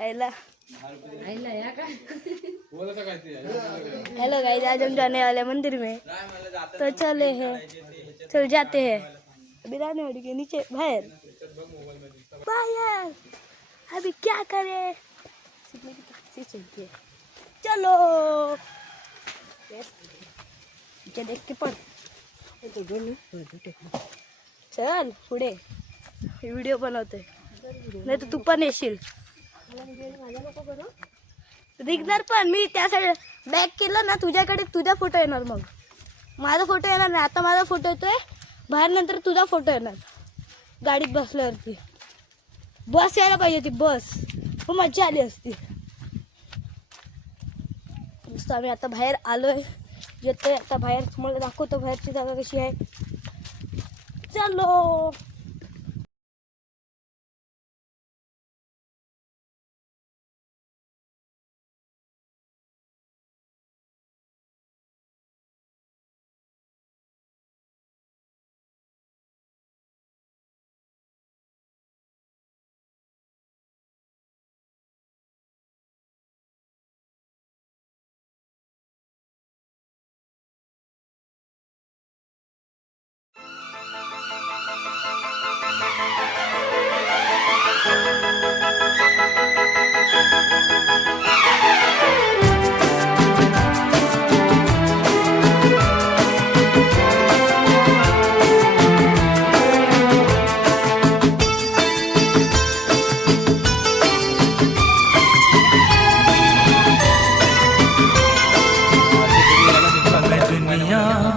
आयला. Hello guys आज हम जाने वाले मंदिर में तो चले हैं चल जाते हैं. अभी रानीवाड़ी के नीचे बाहर. बाहर. अभी क्या करें? चलो. नीचे देख के पढ़ चल पुढे. व्हिडिओ बनवते नाही तर तू पण येशील. निघणार पण मी त्या साईड बॅक केलं ना तुझ्याकडे तुझा फोटो येणार मग. माझा फोटो येणार नाही आता माझा फोटो येतोय. बाहेर नंतर तुझा फोटो येणार. गाडीत बसल्यावरती. बस यायला पाहिजे ती बस. हो मजा आली असती. नुसतं आम्ही आता बाहेर आलोय. येतोय आता बाहेर. तुम्हाला दाखवतो बाहेरची जागा कशी आहे. चलो.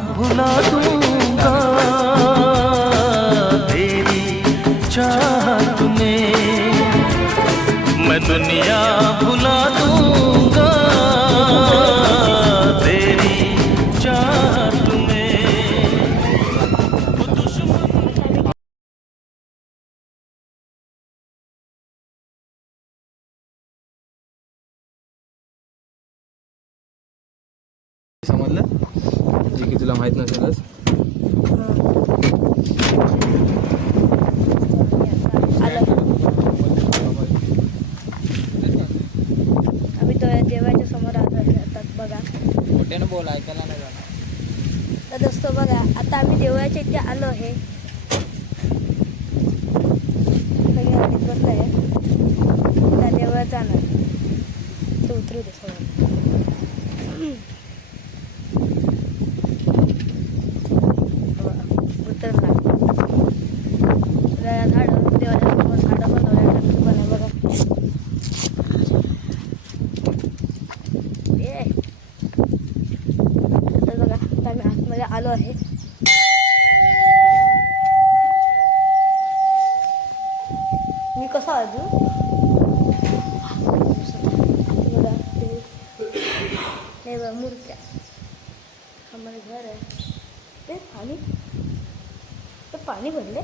भुला दूंगा। तेरी चाहत में मैं दुनिया भुला दूंगा। की तुला माहीत नसेलच. आलं आम्ही देवाच्या समोर आता बघा. मोठ्यानं बोल ऐकायला नाही जाणार. तर दोस्तो बघा आता आम्ही देवळाच्या इथे आलो आहे. बसलं आहे देवळात जाणार. तो उतरू दे सगळं उतरला जरा झाडं देवाच्या समोर झाडं बनवल्या पण आहे बघा ए तर बघा आता आम्ही आतमध्ये आहे. मी कसा वाजू ते बघा हे बघा मूर्त्या. घर आहे. ते पाणी? ते पाणी भरले?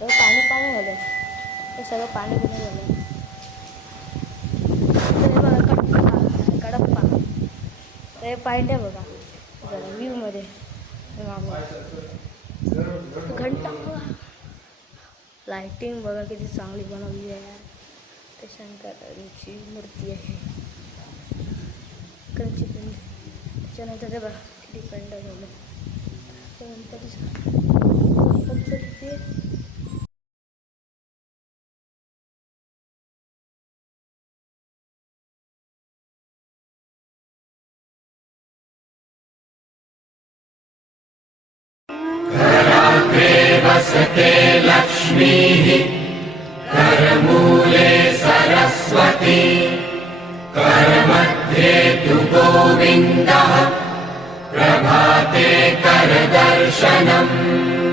तर पाणी पाणी झालं ते सगळं पाणी पिणं झालं तर बघा कडप्पा कडप्पा तर पाहिजे बघा. जरा व्ह्यूमध्ये घंटा लायटिंग बघा किती चांगली बनवली आहे यार. ते शंकरांची मूर्ती आहे. कंची पिंड. त्याच्यानंतर ते बघा किती पिंड झालं त्यानंतर सते लक्ष्मीः। करमूले सरस्वती। करमध्ये तु गोविन्दः। प्रभाते करदर्शनम्।